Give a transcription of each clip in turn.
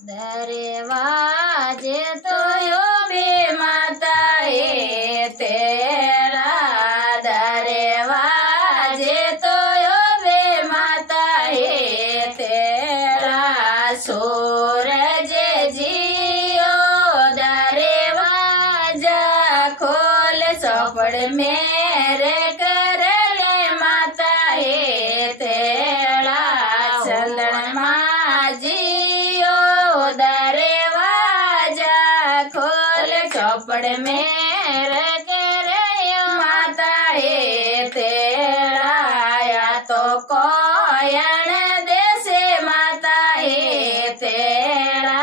दरवाजे तो यो बे माता हे तेरा, दरवाजे तो यो बे माता हे तेरा। सूरज जियो दरवाजा खोल, चौपड़ मेरे कर ले माता हे तेरा। चंद्रमा जियो दरवाजा खोल, चौपड़ मेरे कर माता हे तेरा। या तो कोयण देसे माता हे तेरा,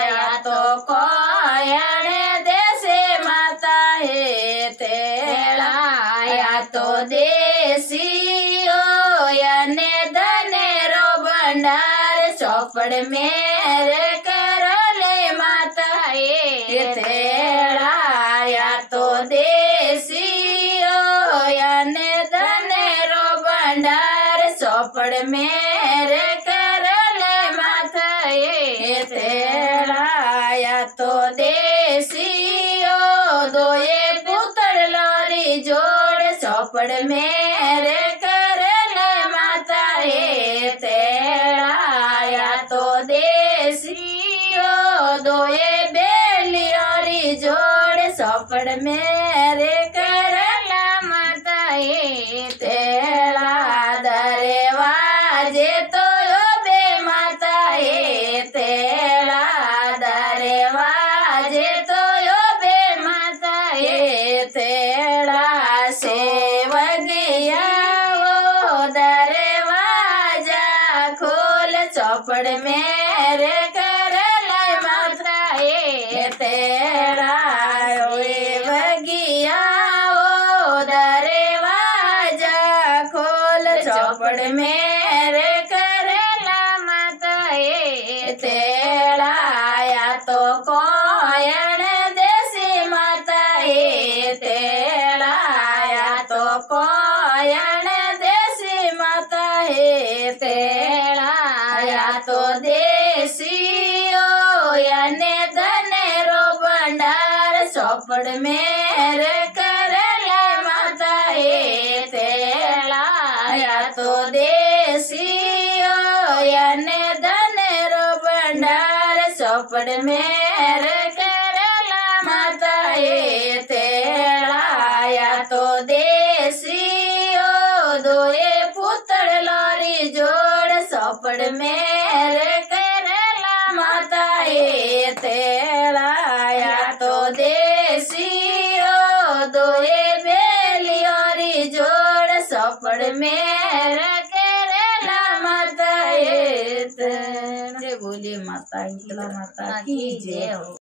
या तो कोयण देसे माता हे तेरा। या तो देसियो यने धनेरो भंडार, चौपड़ मेरे कर ले माता हे तेरा। या तो देसियो यने धनेरो भंडार, चौपड़ मेरे कर ले माता हे तेरा। या तो देसियो दोए पुतड़ लोरी जोड़, चौपड़ मेरे कर ले माता हे तेरा। या तो देसियो दोए बेलियोरी जोड़, चौपड़ मेरे कर ला माता हे तेरा। दरवाजे तो यो बे माता हे तेरा, दरवाजे तो यो बे माता हे तेरा। सेवगिया वो दरवाजा खोल, चौपड़ मेरे कर ले माता हे तेरा। सेवगिया वो दरवाजा खोल, चौपड़ मेरे कर ला माता हे तेरा। या तो कोयण देसी माता हे तेरा, या तो कोयण देसी माता हे तेरा। या तो देसियो यने धनेरो भंडार, चौपड़ मेरे कर ले माता हे तेरा। या तो देसियो यने धनेरो भंडार, चौपड़ मेरे कर ला माता हे तेरा। या तो देसियो दोए पुतड़ लोरी जोड़, चौपड़ मेरे कर ला माता हे तेरा। या तो देसियो दोए बेलियोरी जोड़, चौपड़ मेरे कर ला माता हे तेरा। बोलिए माता शीतला माता की जय हो।